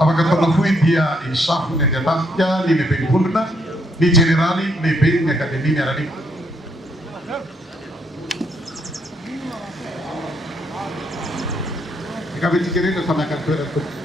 Apakah penafui dia insaf dan jatahnya di lebih bunda di generali lebih akademi arani. Kami cikirin sama akan beratu.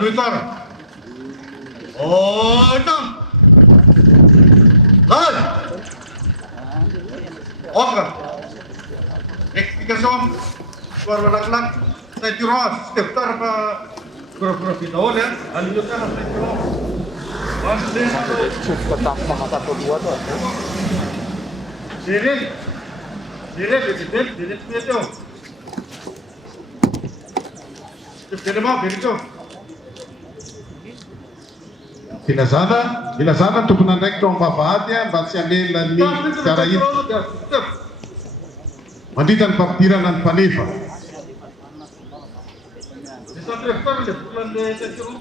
Militer. Otam. Dal. Oscar. Explicación. Por la clase. Saya tiras. Setiap apa. Grup-grup kita oleh. Sampai cuk ketak sama 1-2 tuh. Sini. Sini itu. Jadi mau begitu. Ila sana tukuna nek tong bafaatnya basia mela ni cara itu manditan papiran dan panifa bisa prefer le plan de sesión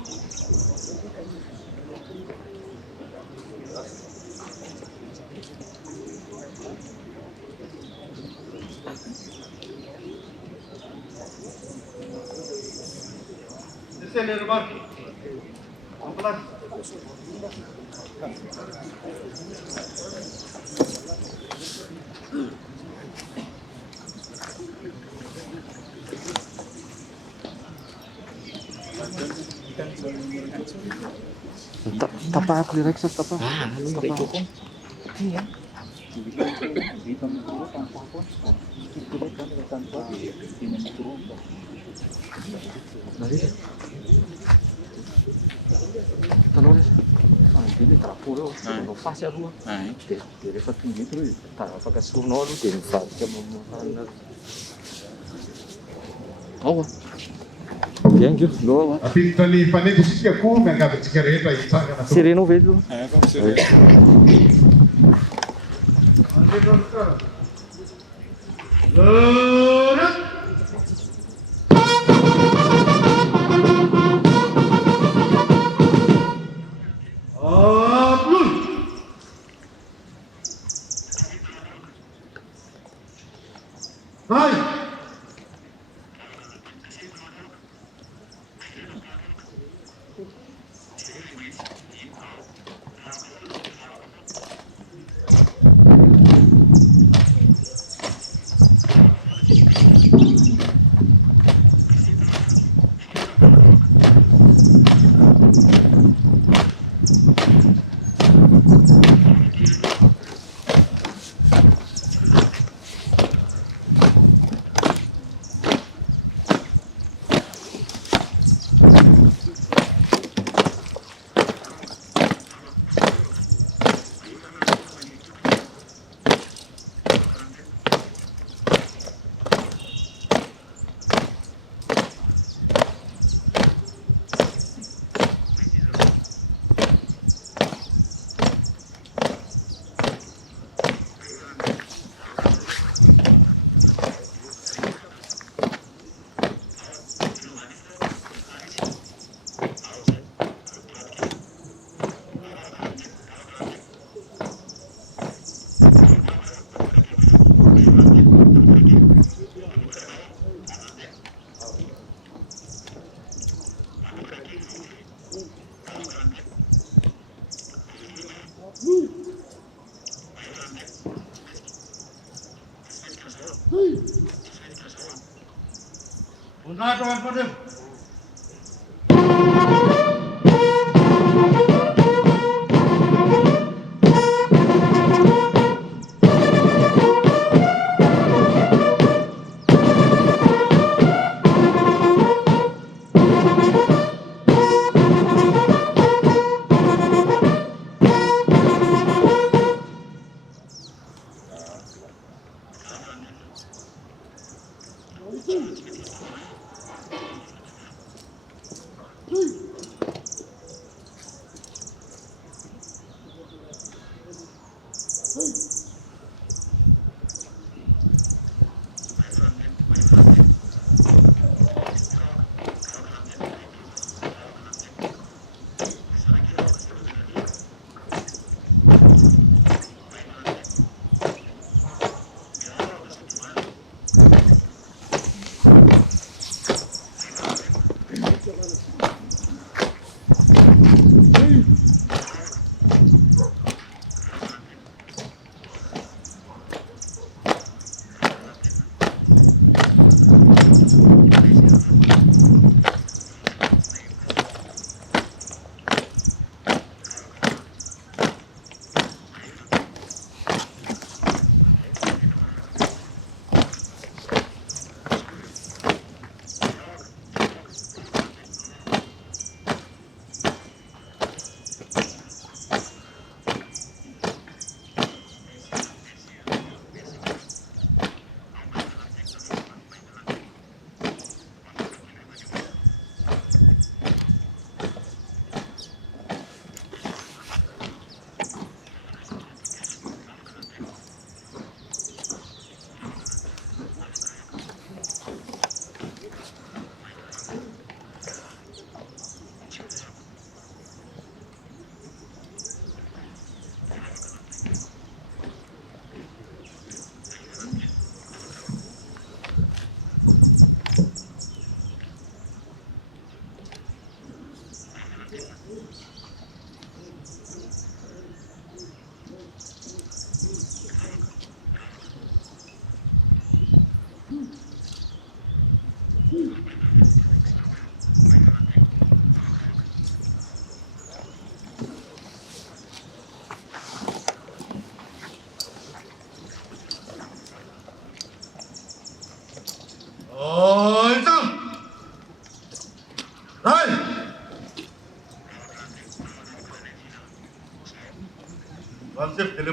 ese le remarque amplas. Tapahako direct sa tapah. Ito ko. Iya. Dito mo ko tapos. Ito rin kami ng tanpa. Tinasituro ko. Dali. Talores. Hindi trapuro. Non fa sia rua. Deve fare un dietro. Fa che sul nodo che fa siamo. Oh. Thank you. Loa. Apinta ni panego sikia ku menga betsikareta itanga na. Sereno vedo. Vamos ver. Unadon padem.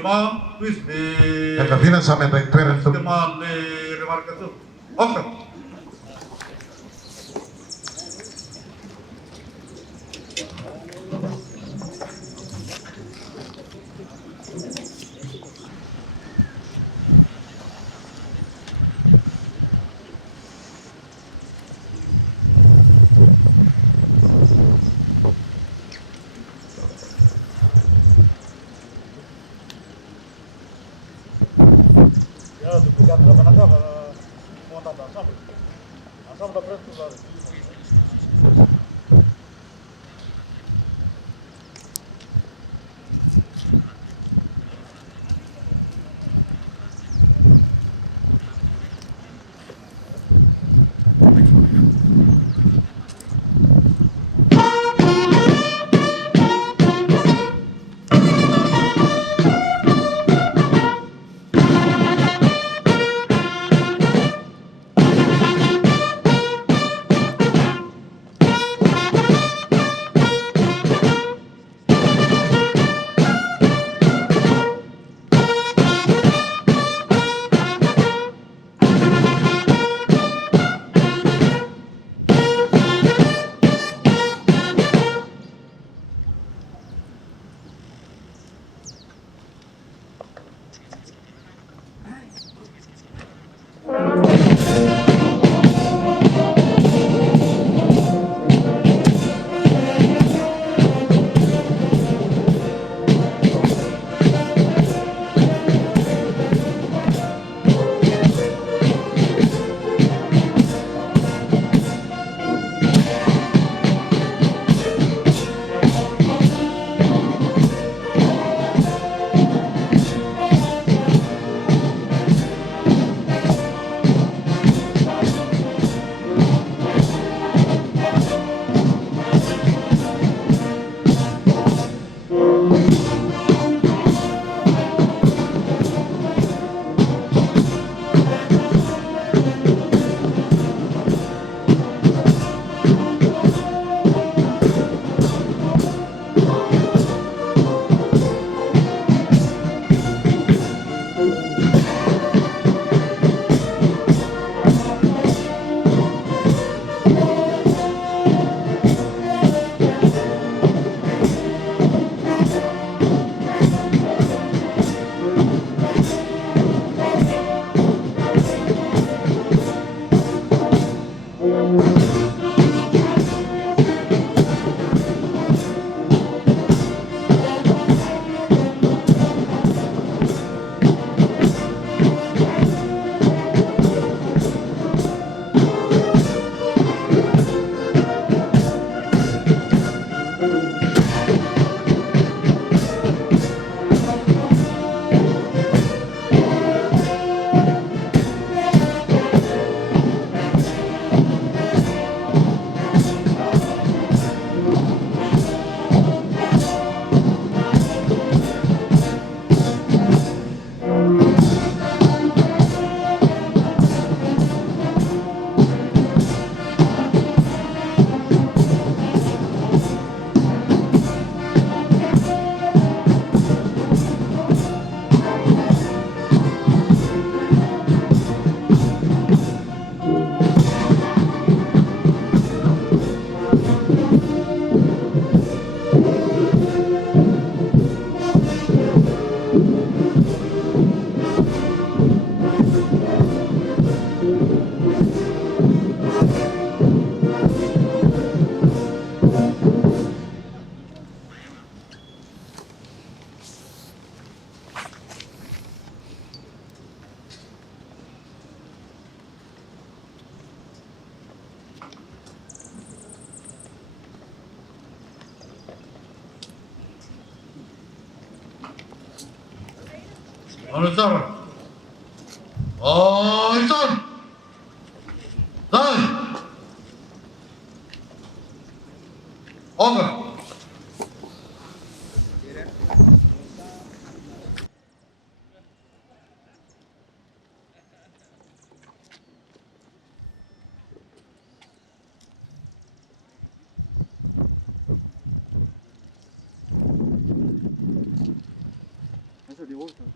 Détriment, plus El les financiamento interno. demandes, les remarques. Ok. Ya, duplicat la banana la montant d'ensemble. Ensemble d'après tout là. Horizon. Horizon. Dai. Over. Eso digo.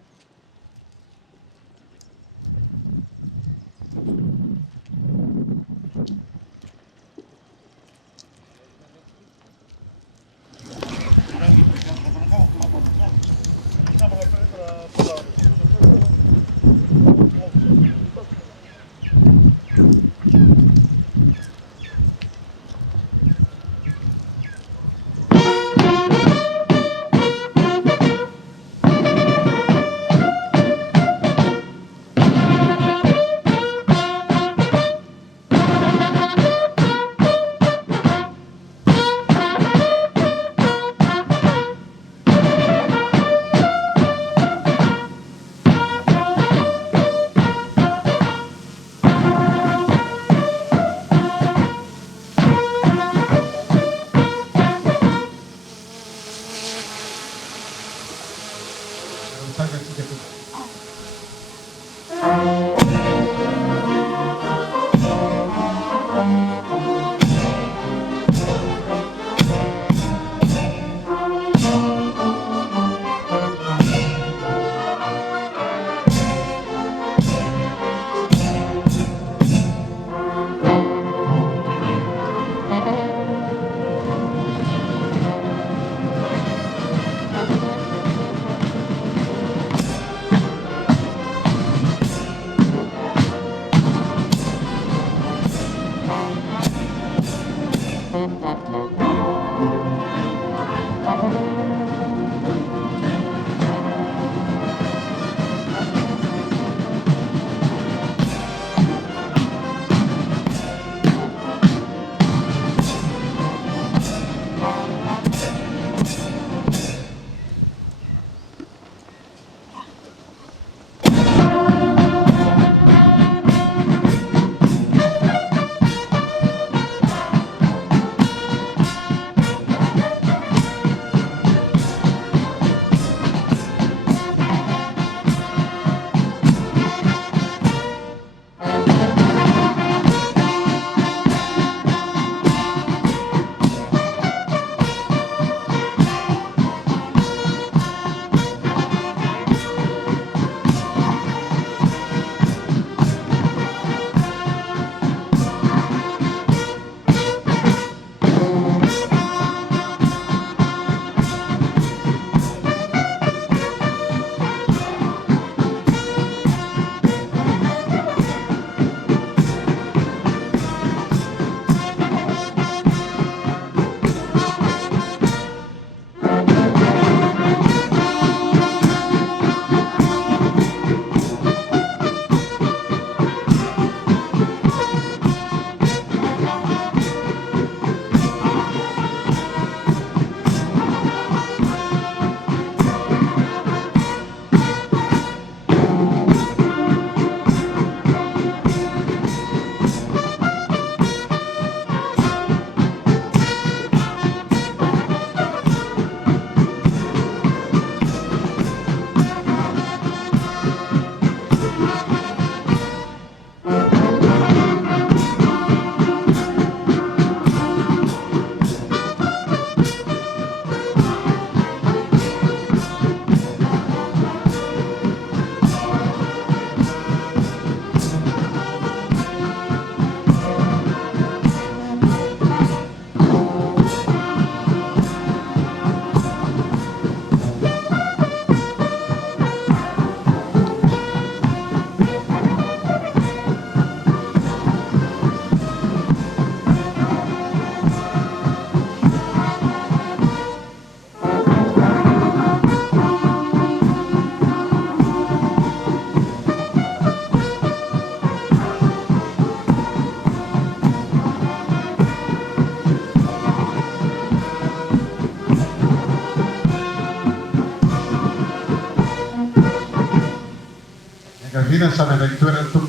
Gavina sana na itoerana to.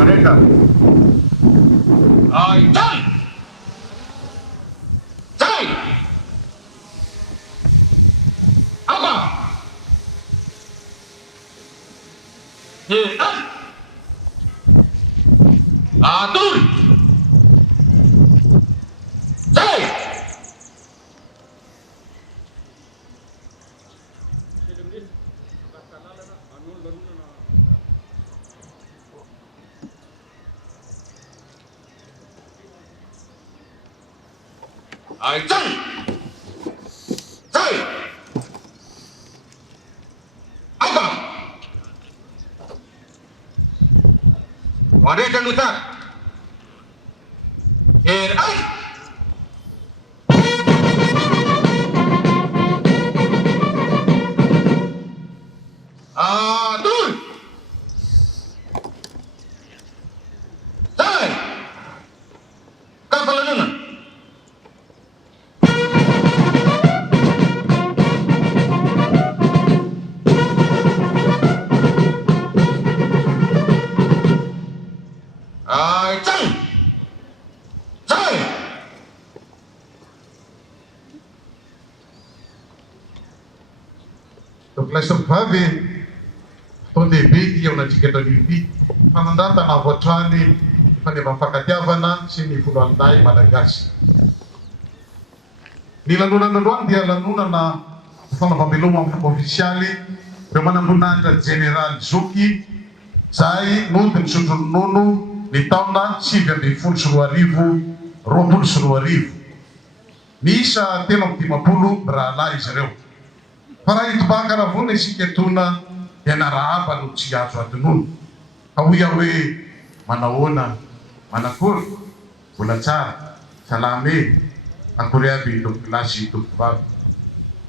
Mereka. Ai, tai! Tai! Apa? Atur! Tai! Ai, tai! Tai! Apa? Mereka lutar. Ai! Atur! Tai! Kapalanana. Lesson pave lehibe ao najikana lehibe fanandrantana avoatrany fanefam-pakatiavana sy ny voalohanay malagasy. Ny lanonan'androany dia lanonana fanampameloma amin'ny fomba ofisialy ireo manambonahitra Général Zoky zay nody ny sotro ronono ny taona 2024. Miisa 350 rahalahy izy ireo. Fa raha itobaka raha vona isika etona dia narahaba no tsy azo adinono. Ahoia hoe manahoana, manakory, mbola tsara, salame, akory aby tompo kilasy tompo vavy.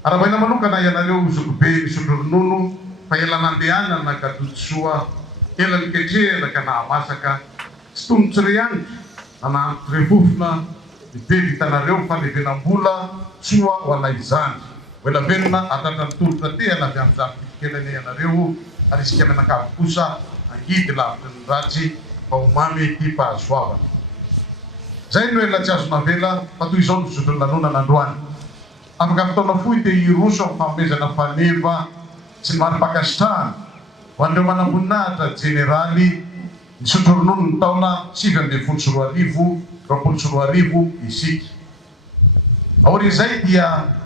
Aravaina manokana ianareo zokibe misotro ronono fa ela nandehanana na gadotsoa ela niketrehana ka nahamasaka tsy tonotsy reanitra na nahandro trefofona be vitanareo fa levenam-bola soa ho anay izany. Wela venona atatra tolotra te avy amin'ny zafikelany ianareo ary isika menakavy kosa angidy lavitra ny ratsy fa homamy ty pahasoavana. Zay no ela tsy azo navela fa toy izao no fisotro lanonana androany. Afaka fotoana fohy dia iroso amin'ny fanomezana faneva sy ny mari-pakasitrahana ho an'ireo manamboninahitra Généraly nisotro ronono ny taona 2024 isika. Aorian'izay dia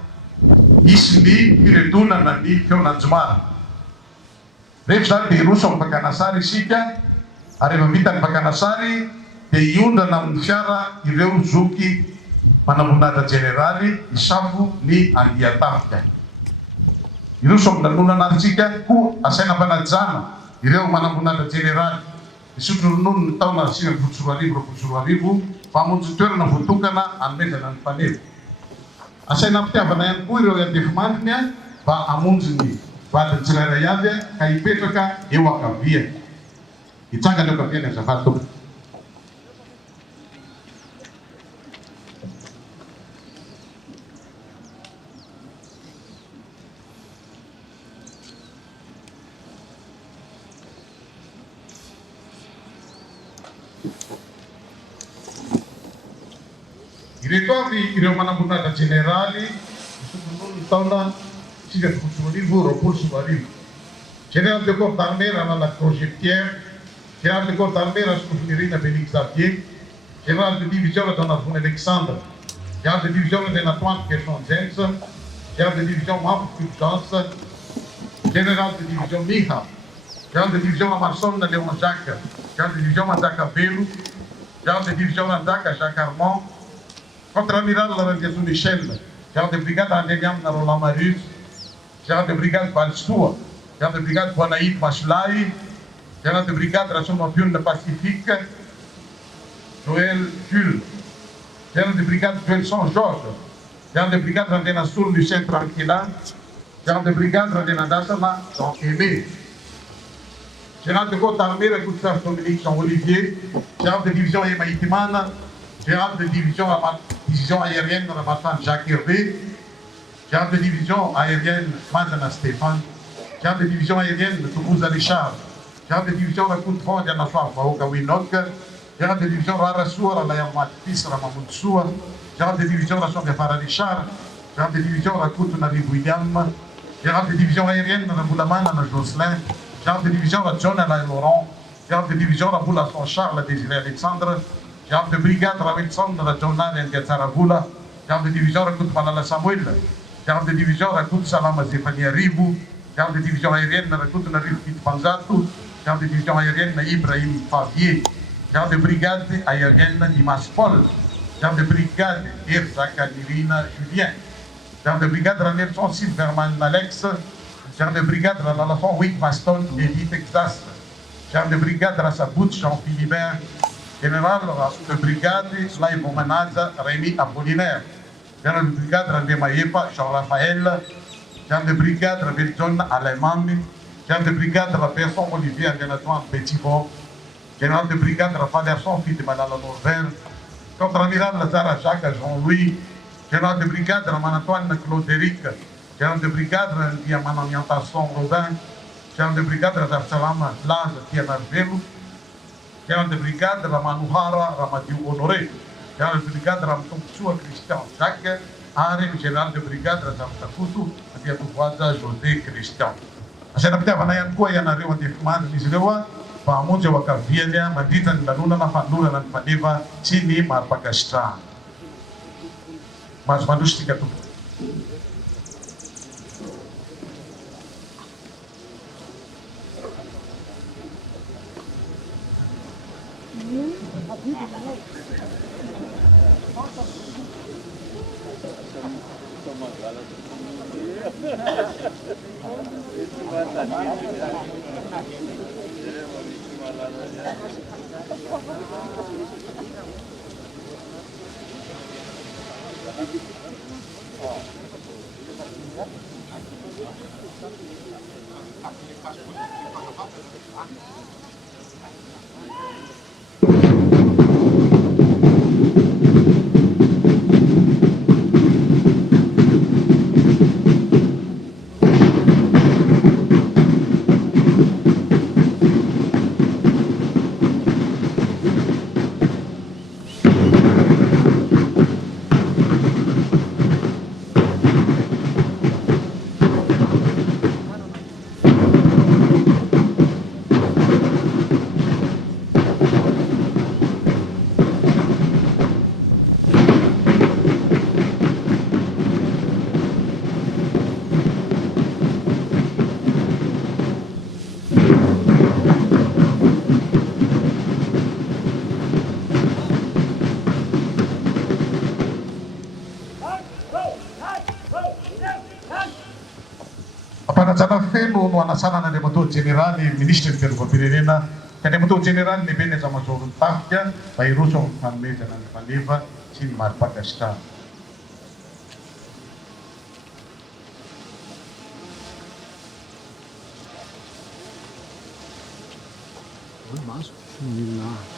isy ny firedonana ny feonanjomara. Rehefa zany dia iroso amin'ny mpakanasary isika ary rehefa vita ny mpakanasary dia iondrana amin'ny fiara ireo zoky manamboninahitra Généraly isafo ny andiatafika. Iroso amin'ny lanonana aritsika koa asaina mpanajana ireo manamboninahitra Généraly nisotro ronono ny taona 2024 fa hamonjy toerana voatokana hanomezana ny mpaneva. Asaina mpitiavana ihany koa ireo iandefimandriny mba hamonjy ny vadiny tsirairay avy ka hipetraka eo akaviany. Hitsangana eo akaviany azafady tompoko. Ireto avy ireo manamboninahitra Généraly misotro ronono ny taona 2024. Général de Corps d'armée Ranala Projectière, Général de Corps d'armée RAKOTONIRINA Richard, Général de division Ranavon Alexandre, Général de division Antoine Gerson Jens, Général de division Membre Fulgence, Général de division Miha, Général de division Amarson Léon Jacques, Général de division Mandaka Belo, Général de division Mandaka Jacques Armand, Contre-amiral Randiatou Michel, Général de brigade Andeniam Roland Marius, Général de brigade Valstoua, Général de brigade Boanaïd Maslai, Général de brigade Rassomapion Pacifique, Joël Jules, Général de brigade Joël Saint-Georges, Général de brigade Randena Soul Lucien Tranquilla, Général de brigade Randena Dassama, donc Aimé, Général de Corps d'armée Gustave Dominique Jean-Olivier, Général de division Ema Itimana, Général de division division aérienne Ramatan Jacques Hervé, général de division aérienne Mazana Stéphane, général de division aérienne Tourouza Richard, général de division Rakout Fond Yanaswar Faouka Winok, général de division Rarassoua Ralayalmat Pis Ramamoutsoua, général de division Rasson Gafara Richard, général de division Rakout Nari William, général de division aérienne Raboulamana Jocelyn, général de division John Laurent, général de division Raboula Charles Désiré Alexandre, général de brigade Wilson Rajonar Ngatsarabula, général de division Rakout Malala Samuel, général de division Rakout Salama Zéphania Ribou, général de division aérienne Rakout Narif Panzatou, général de division aérienne Ibrahim Favier, général de brigade aérienne Imas Paul, général de brigade RAKOTONIRINA Julien, général de brigade Nelson Silverman Alex, général de brigade Lalasson Wick Maston Elie Texas, général de brigade Rassabout Jean Philibert, général de brigade Laïbo Manaza Rémi Apollinaire, général de brigade Randemayepa Jean Raphaël, général de brigade Viljon Alemami, général de brigade Personne Olivier Aganatoine Petivo, général de brigade Faderson Fils de Malala Norvers, contre-amiral Lazara Jacques Jean-Louis, général de brigade Raman-Antoine Claude-Éric, général de brigade Diamanamiantasson Rodin, général de brigade Razarsalam Laz Tianarvelu, général de brigade Ramanuhara Ramadiou Honoré, général de brigade Ramtongsua Christian Jacques, Arem, général de brigade Razartakutu, Adiatuvaza José Christian. Asena pitavana yan kuwa yanareo ndifumana nizirewa pamoja wakavielea madita nilanuna na fanura na nifaniva chini marpakashtra. Mas manushtika tupu. Panajana feno no anasana na Deputado Generale Ministre del Fiadanana que Deputado Generale ne bene za mazoro tafia bairuso meza na maleva chini marpakashta. Mas Nila.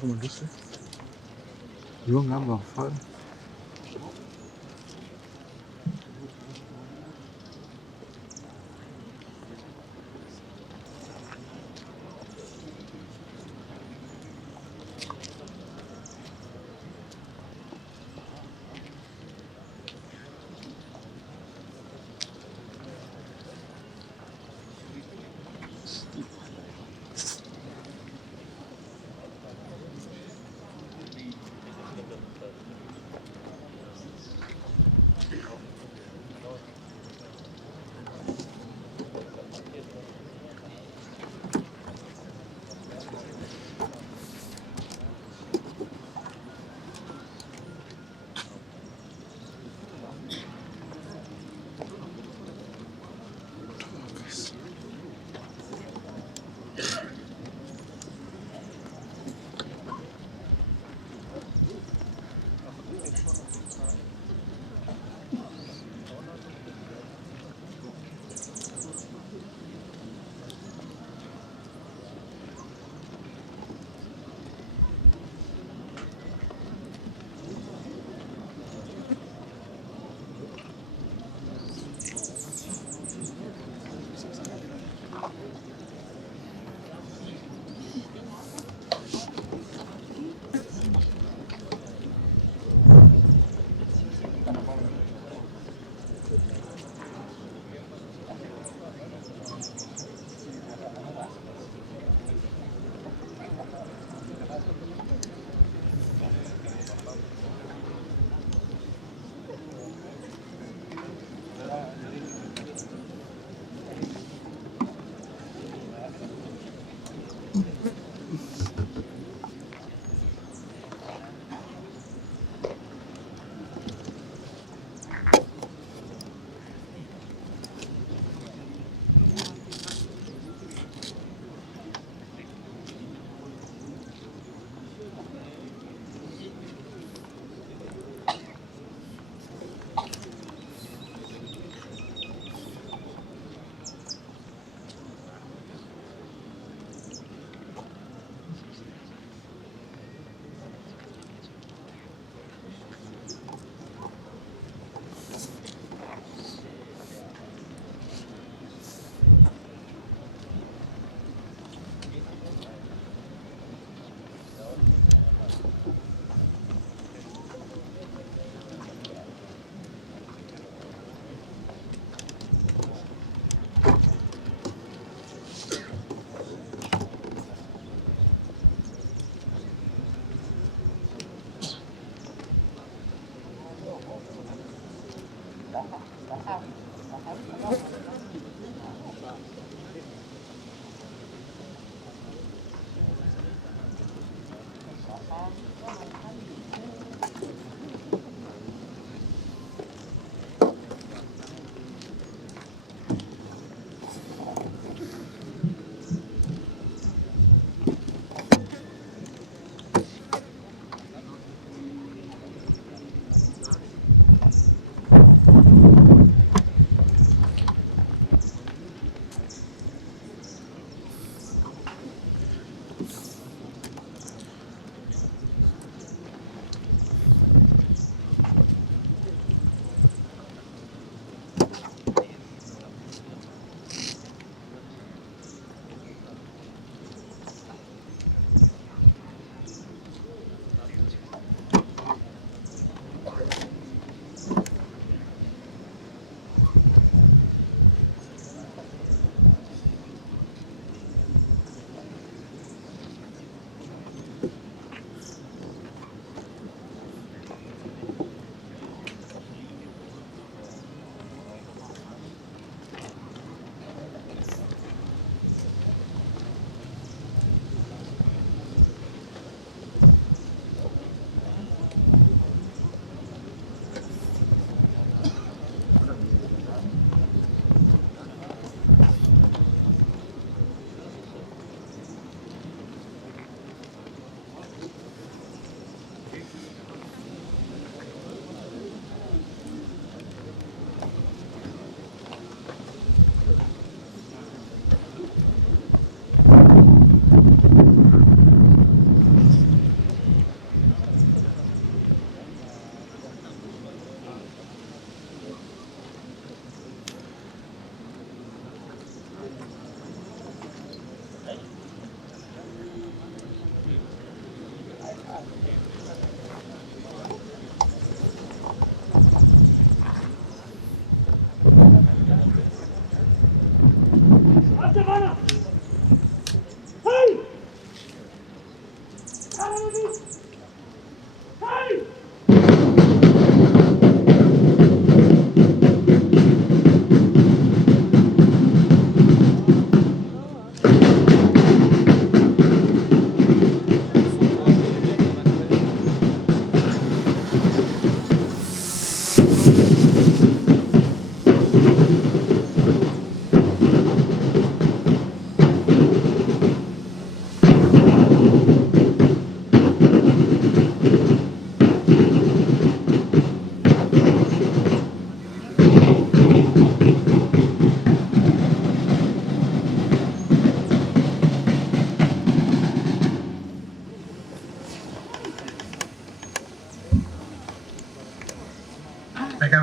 Como eu disse, eu andava fora.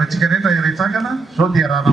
Cigaretta yang dicakana, so dia rana.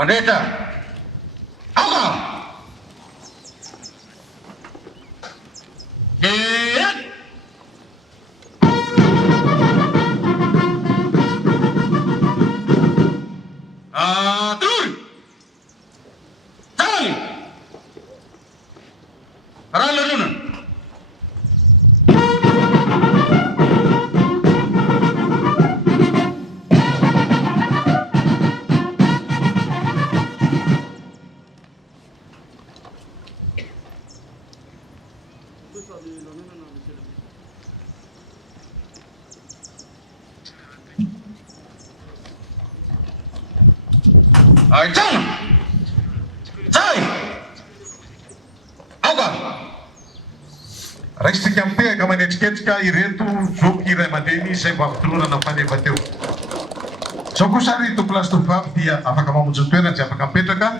Wanita, apa? Kiat. Atur. Cari. Rala dulu. Ay, jangan. Cai. Auga. Resti kampia kama ni etiketka iretu joki ira madeni sai vaftuluna na fanevateo. Sokusari tu plus tu fab dia afaka mamujutoera dia afaka petraka.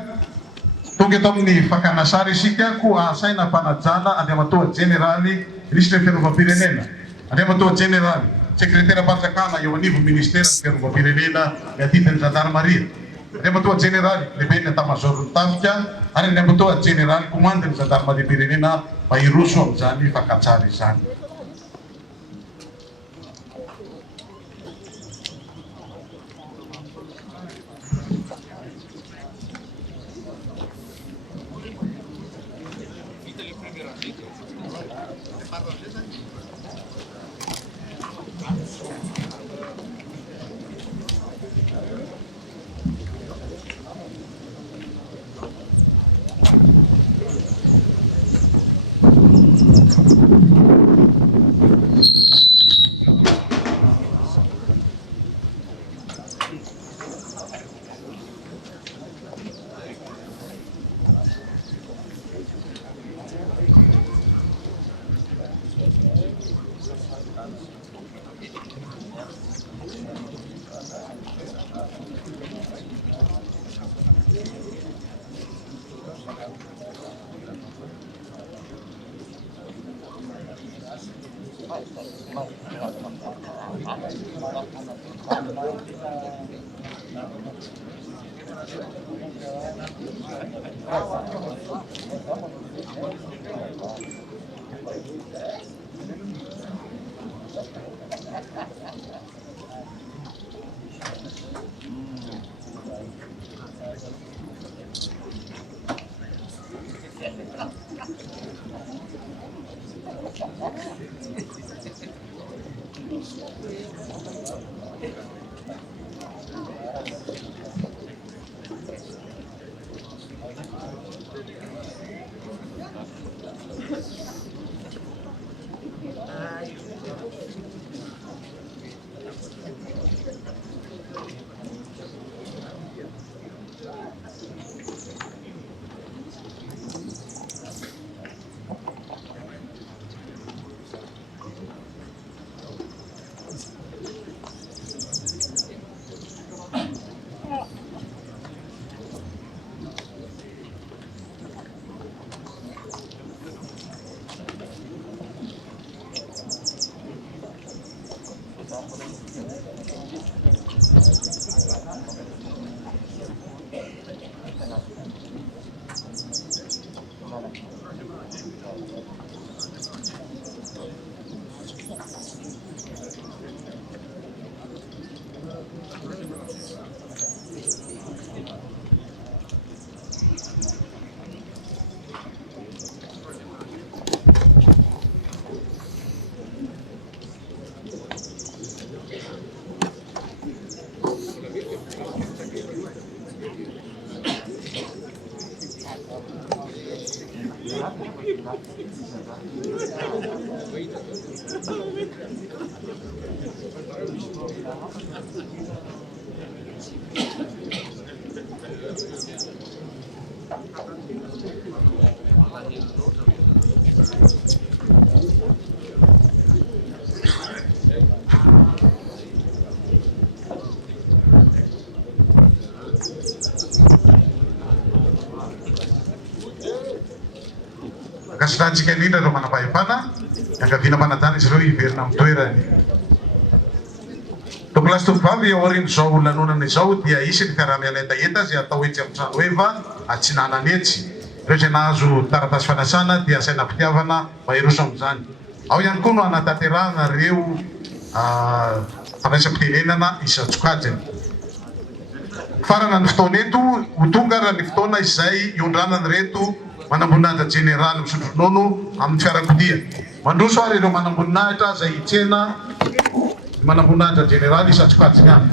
Tonga eto amin'ny fakanasary isika ko asaina fanajana andriamatoa generali ministre fiarovam-pirenena, andriamatoa generali sekretera panjakana eo anivo ministera fiarovam-pirenena miatitany gendarmerie, andriamatoa generali lehibe ny tamazoro tafika ary andriamatoa generali komandany gendarmerie pirenena mba hiroso amin'izany fankatsary izany. Makasitratsika indrindra ireo manam-pahefana, angaviana manajany izy ireo hiverina amin'ny toerany. Tokolasy tovovavy aorian'izao lanonana izao dia isy ny fiaraha-miala hetaheta izay atao etsy amin'ny trano eva atsinanana etsy. Ireo izay nahazo taratasy fanasana dia saina fitiavana maheroso amin'izany. Ao ihany koa no anatanterahana ireo fanaisam-pitenenana isan-tsokajiny. Farana ny fotoana eto ho tonga raha ny fotoana izay iondranany reto manamboninahitra jeneraly misotro ronono amin'ny fiarakodia. Mandroso ary ireo manamboninahitra izay hitsena manamboninahitra jeneraly isan-tsokajiny any.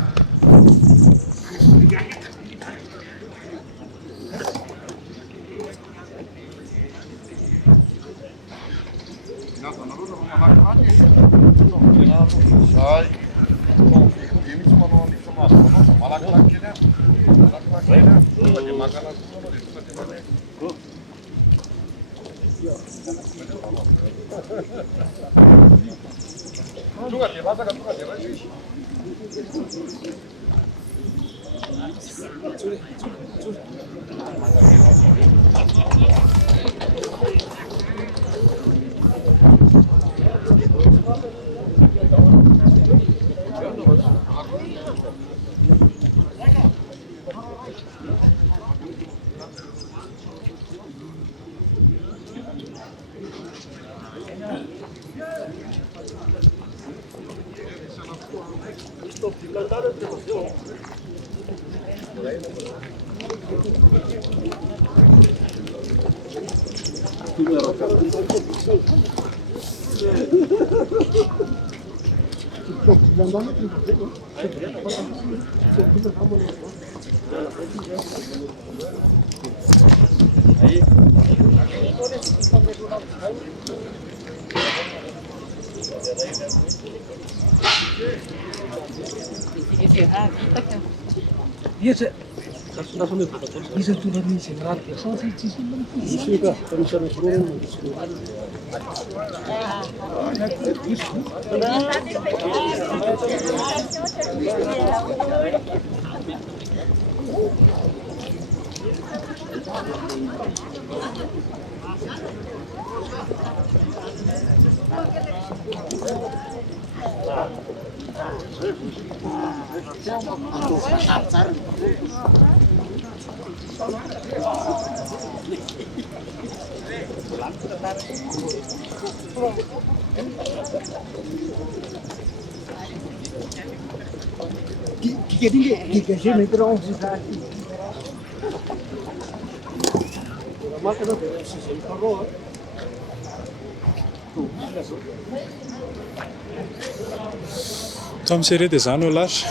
Tam serie des anneaux lâches.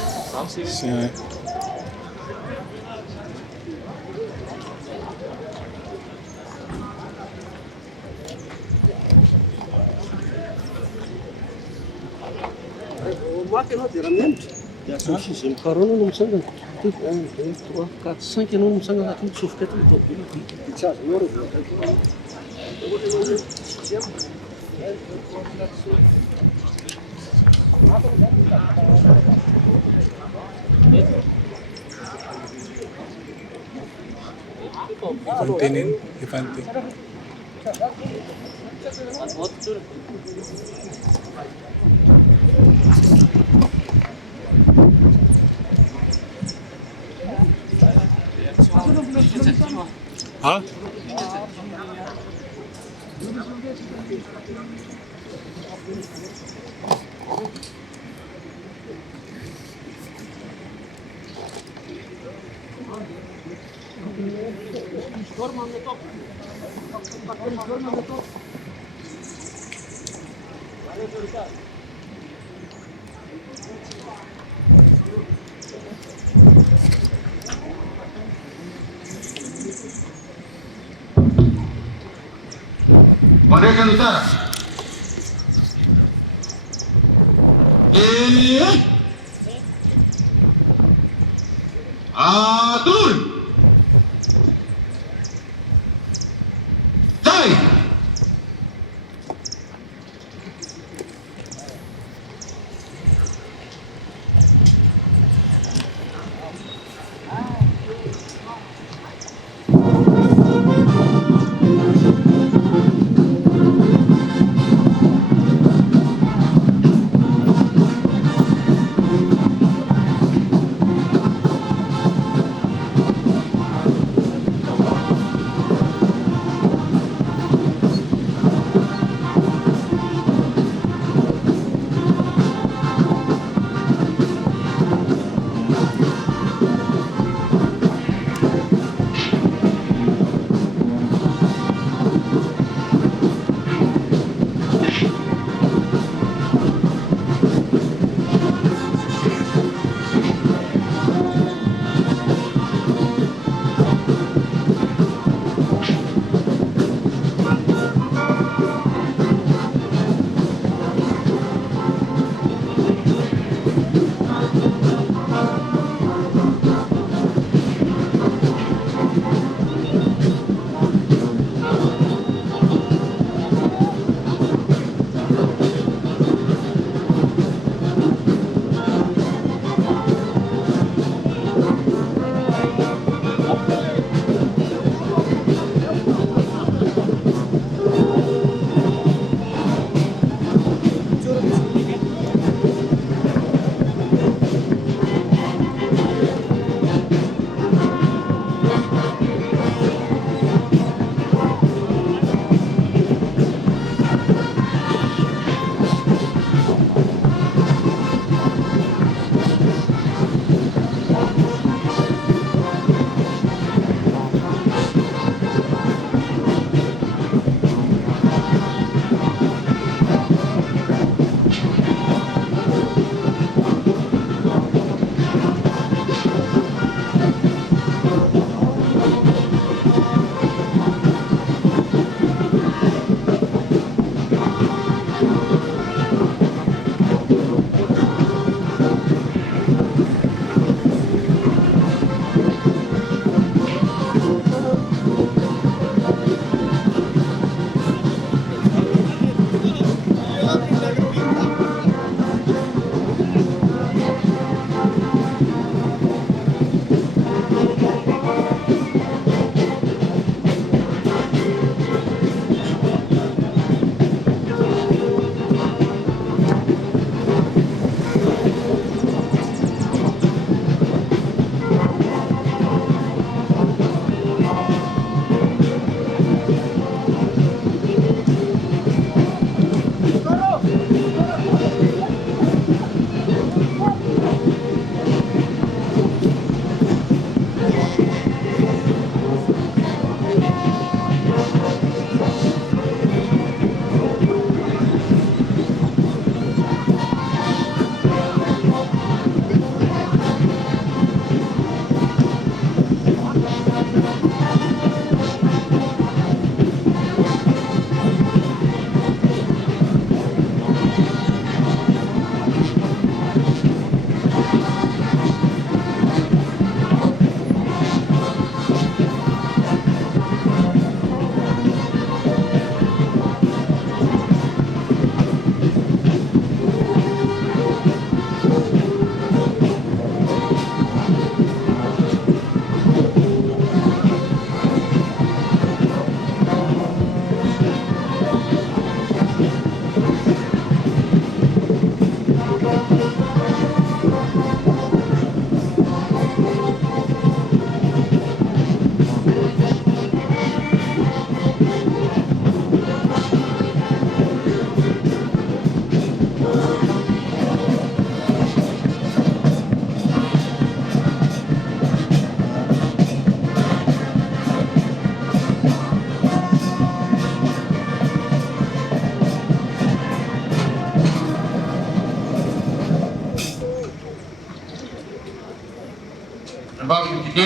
Maky ianao dia raha mianatra dia asa misy mikaroana no misangana 1, 2, 3, 4, 5 ianao no misangana hatry mitsofoka eto ny tômôbila dia tsy azonao rehefa voakaiko ohatra ianao 6e Fantenin, infante. Ah? Mereka utara. Turun. Jai.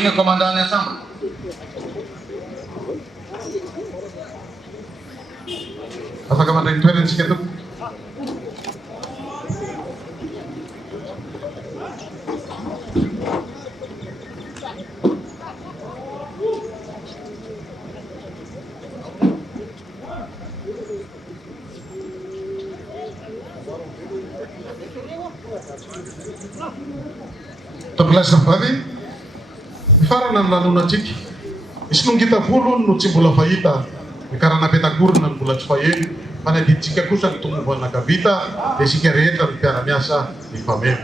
Ini komandannya sama. Apakah ada yang tuan sikit tu? Terbelas terbaik, farana lalu najik. Isnung kita pulun nuci bola faita, karena peta kurnan bola faye, mana di jika kusan tunggu bola kabita, desi kereta biara biasa di pamer.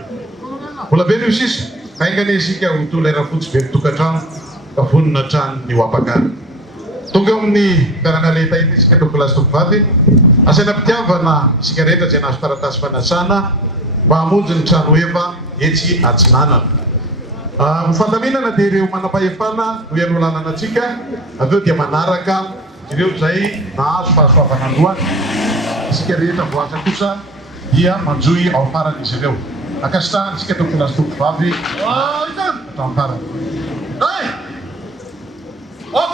Bola berusis, kain kan desi kia utu lera futs bentuk kacang, kafun nacan di wapakan. Tunggam ni karena leta ini sekitar belas terbaik, asal tiaba na si kereta jenas para tas panasana, bamu jencan weba, eci acinana. Ufadhamina na diri umanapayepana uyarulana na chika avyo dia manaraka jirio zai na aspa swa pananduan sikerita buasa tusa dia manjui au para di sireu akasta siketu kulas tu babi tampara ai op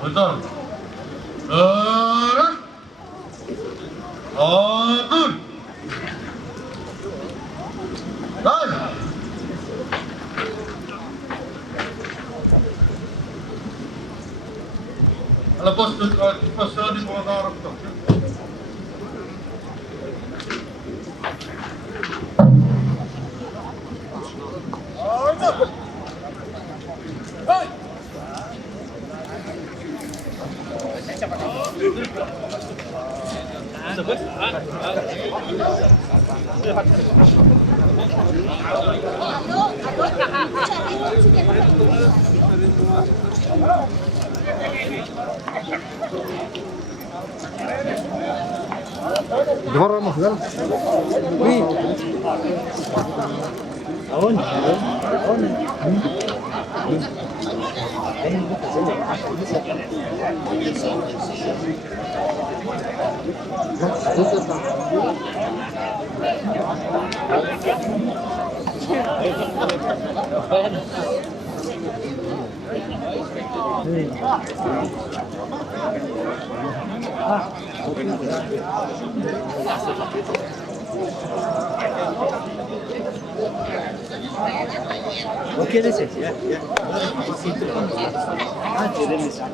betul. Atur. Dan. Lepas tu pasal di bawah orang tu. Demar mas gal. Oui. Awan. Ini kita jalan akan bisa. Oke deh ya. Apa itu kan? Jadi misal.